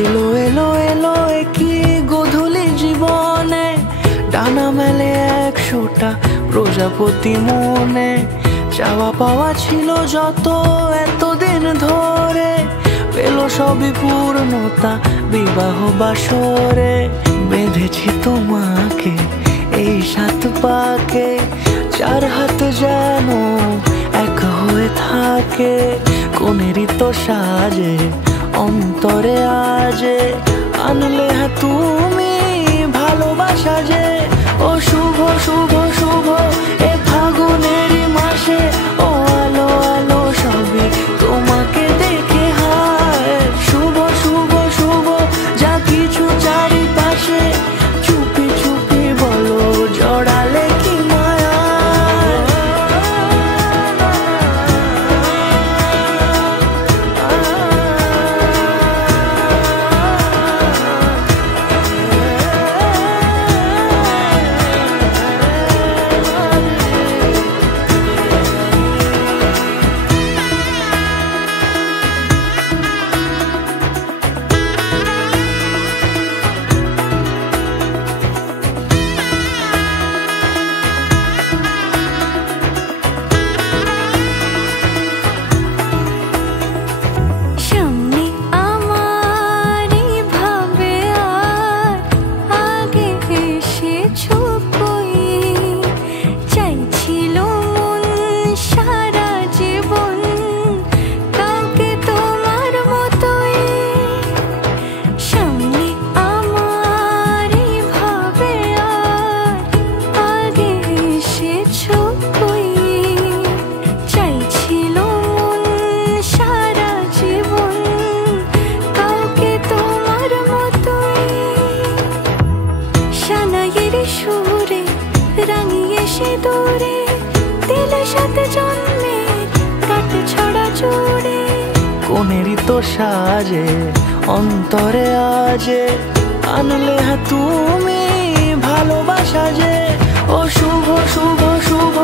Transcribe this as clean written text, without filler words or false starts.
এলো এলো এলো কি গধূলি জীবনে, ডানা মেলে 100টা প্রজাপতি মনে। চাওয়া পাওয়া ছিল যত এতদিন ধরে, পেলো সবই পূর্ণতা বিবাহ বাসরে। বেঁধেছি তোমাকে এই 7 পাকে, 4 হাত যেন এক হয়ে থাকে। কোনেরই তো সাজে অন্তরে আজে, আনলে হ্যাঁ তুমি ভালোবাসা যে। ও শুভ শুভ শুভ এ ফাগুনেরই মাসে, ও আলো আলো সবই তোমাকে দেখে হায়। শুভ শুভ শুভ যা কিছু চারিপাশে, চুপি চুপি বলো জড়ালে কি মায়া। কোনেরই তো সাজে অন্তরে আজে, আনলে হ্যাঁ তুমি ভালোবাসা যে। ও শুভ শুভ শুভ